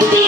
Baby.